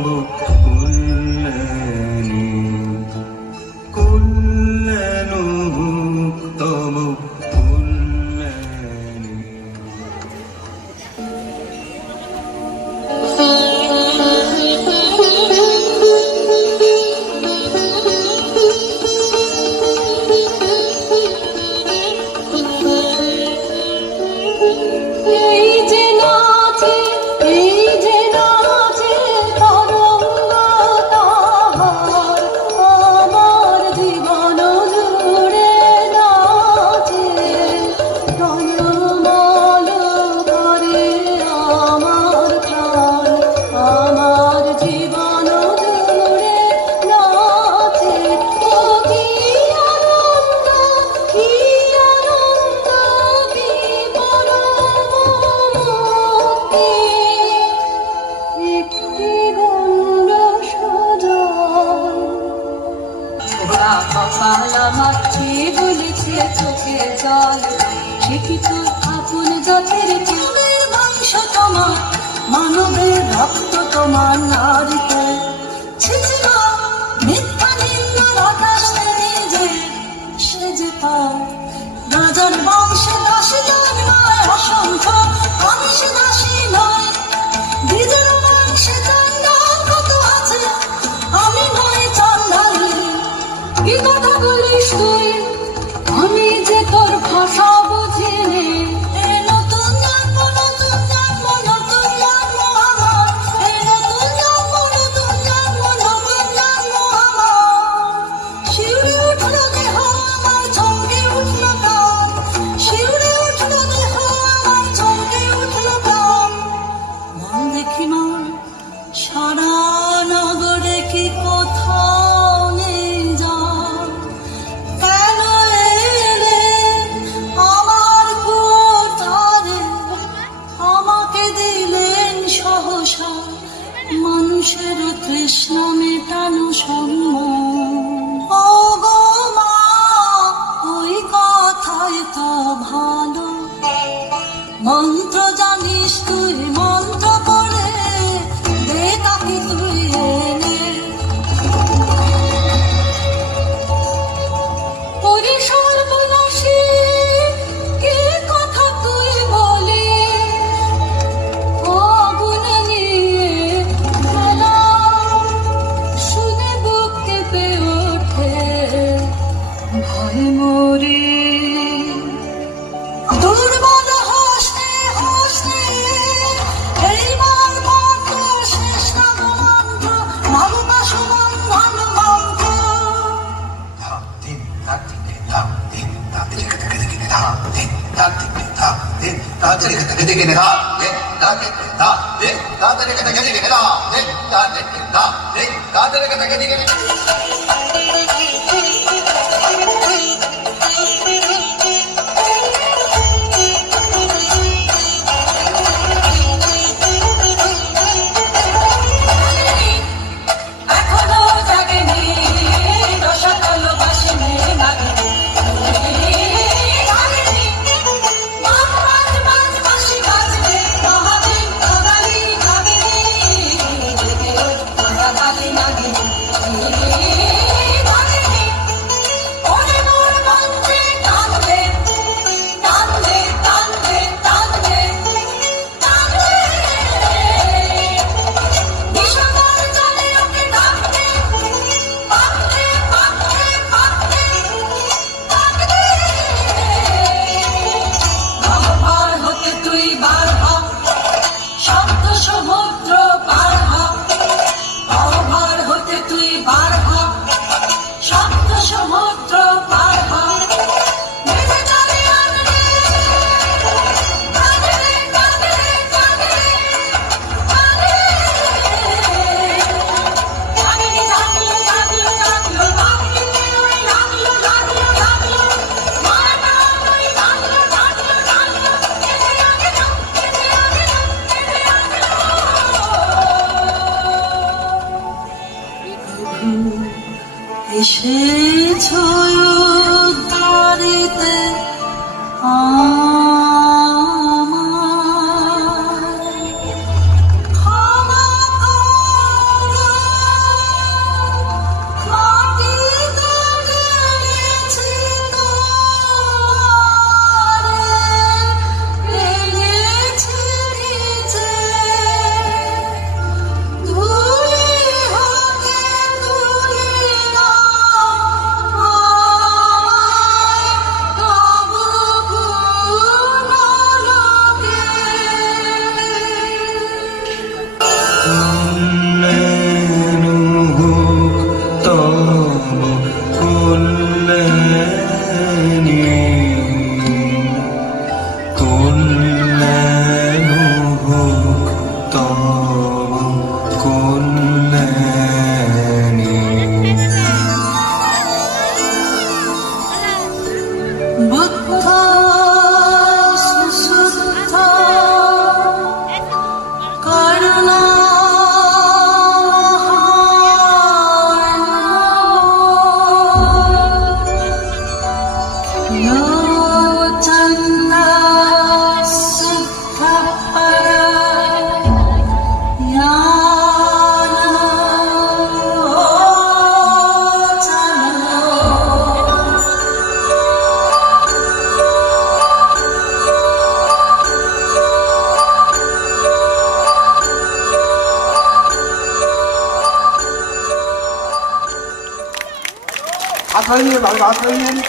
তব কল্যাণী কল্যাণ তব কল্যাণী। চোখের জল সে কি তোর আপন জাতের চুলের মাংস তোমার মানবের রক্ত তোমার নারীতে ছিল মিথ্যা নিন্দার আকাশ যে সে যে পাও রাজার বংশে দাসী জন্মায় অসংখ্য আমি সে দাসী নয় নিজের বংশে চন্ডাল কত আছে আমি নয় চন্ডালী কি কথা বলিস তুই আমি যে তোর ভাষা বুঝিনি নতুন জন্ম নতুন জন্ম নতুন জন্ম আমার নতুন জন্ম নতুন জন্ম নতুন জন্ম আমার শিউরে উঠল দেহ আমার চমকে উঠল প্রাণ শিউরে উঠল দেহ আমার চমকে উঠল প্রাণ মন দেখি মন সারা নগরে কি কোথাও নেই যা মানুষের তৃষ্ণ মেটানো সম্ভব ও গো মা ওই কথাই তো ভালো মন্ত্র জানিস তুই মন্ত্র করে দে তাকে তুই এনে ওরে সর্বনাশী কি কথা তুই বলি ও আগুন নিয়ে শুনে বুক কেঁপে ওঠে ভয় মরে দুর্বল হসতে হসতে এইবার মন্ত্র শেষ মন্ত্র নামবা সুবন্ধন মন্ত্র এসেছো উদ্ধারিতে আমার ক্ষমা করো 사장님 말 마사님